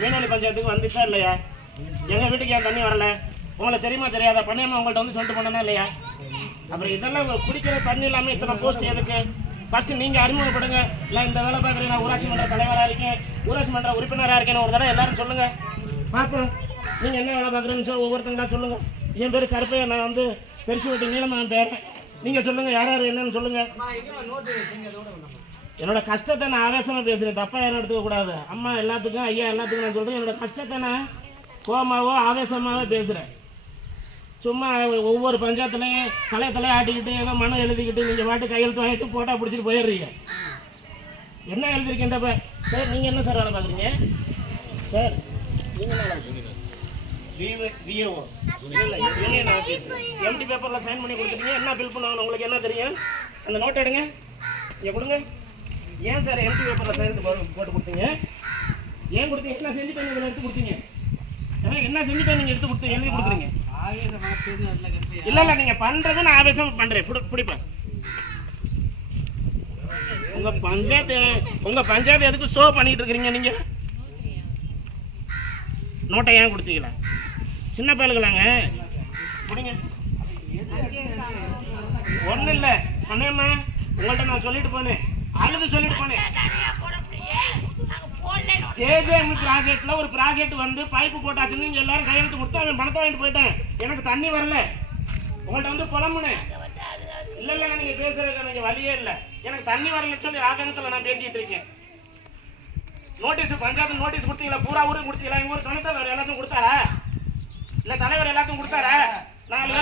மீனவளி பஞ்சாயத்துக்கு வந்துச்சா இல்லையா? எங்கள் வீட்டுக்கு ஏன் தண்ணி வரல? உங்களுக்கு தெரியுமா தெரியாதா? பண்ணியம்மா உங்கள்கிட்ட வந்து சொல்லிட்டு போனேன்னா இல்லையா? அப்புறம் இதெல்லாம் குடிக்கிற தண்ணி இல்லாமல் இத்தனை போஸ்ட் எதுக்கு? ஃபஸ்ட்டு நீங்கள் அறிமுகப்படுங்க. இல்லை இந்த வேலை பார்க்குறீங்க, நான் ஊராட்சி மன்ற தலைவராக இருக்கேன், ஊராட்சி மன்ற உறுப்பினராக இருக்கேன்னு ஒரு தடவை எல்லாரும் சொல்லுங்கள் பார்ப்போம். நீங்கள் என்ன வேலை பார்க்குறீங்கன்னு சொல்லி ஒவ்வொருத்தங்களா சொல்லுங்கள். என் பேர் கருப்பையா, நான் வந்து பெருசு வெட்டி நீளமாக பேர். நீங்கள் சொல்லுங்கள் யார் யார் என்னன்னு சொல்லுங்கள். என்னோட கஷ்டத்தை நான் ஆவேசமாக பேசுகிறேன், தப்பாக யாரும் எடுத்துக்கக்கூடாது. அம்மா எல்லாத்துக்கும், ஐயா எல்லாத்துக்கும் நான் சொல்கிறேன். என்னோட கஷ்டத்தை நான் கோமாவோ ஆவேசமாகவே பேசுகிறேன். சும்மா ஒவ்வொரு பஞ்சாயத்துலையும் தலையை ஆட்டிக்கிட்டு ஏதோ மனம் எழுதிக்கிட்டு நீங்கள் பாட்டு கையெழுத்து வாங்கிட்டு போட்டால் பிடிச்சிட்டு போயிடுறீங்க. என்ன எழுதிருக்கேன்டப்ப சார்? நீங்கள் என்ன சார் வேலை பார்க்குறீங்க சார்? நீங்கள் என்ன வேலை பார்க்குறீங்க? விஓ இல்லை யூனியன் ஆஃபீஸ். எம்டி பேப்பரில் சைன் பண்ணி கொடுத்துட்டீங்க. என்ன பில் பண்ணுவாங்க உங்களுக்கு என்ன தெரியும்? அந்த நோட்டை எடுங்க, இங்கே கொடுங்க. ஏன் சார் எம்டி பேப்பரில் சைன் போட்டு கொடுத்தீங்க? ஏன் கொடுத்தீங்க? என்ன செஞ்சுட்டு நீங்கள் எடுத்து கொடுத்தீங்க? என்ன செஞ்சுட்டு நீங்கள் எடுத்து கொடுத்து எழுதி கொடுக்குறீங்க? இல்ல இல்ல, நீங்க பண்றது நான் ஆவேசம் பண்றேன். பிடிப்பேன். உங்க பஞ்சாயத்து எதுக்கு ஷோ பண்ணிட்டு இருக்கீங்க? நீங்க நோட்டை ஏன் கொடுத்தீங்களா? சின்ன பயலுங்களாங்க, பிடிங்க. ஒன்றும் இல்லை அண்ணேம்மா, உங்கள்கிட்ட நான் சொல்லிட்டு போனேன், அழுது சொல்லிட்டு போனேன். ஜேஜேஎம் ப்ராஜெக்ட்ல ஒரு ப்ராஜெக்ட் வந்து பைப்பு போட்டாச்சுன்னு இங்கே எல்லாரும் கையெழுத்து கொடுத்து அவன் பணத்தை வாங்கிட்டு போயிட்டேன். எனக்கு தண்ணி வரல. உங்கள்கிட்ட வந்து புலம்புனேன். இல்லை இல்லைங்க, நீங்கள் பேசுறதுக்கு எனக்கு வழியே இல்லை. எனக்கு தண்ணி வரலன்னு சொல்லி ஆதங்கத்தில் நான் பேசிட்டு இருக்கேன். நோட்டீஸ் பஞ்சாயத்து நோட்டீஸ் கொடுத்தீங்களா? பூரா ஊருக்கு கொடுத்தீங்களா? எங்கள் ஊர் கணத்தை வேறு எல்லாத்தையும் கொடுத்தாரா? இல்லை தலைவர் எல்லாத்தையும் கொடுத்தாரா? நான்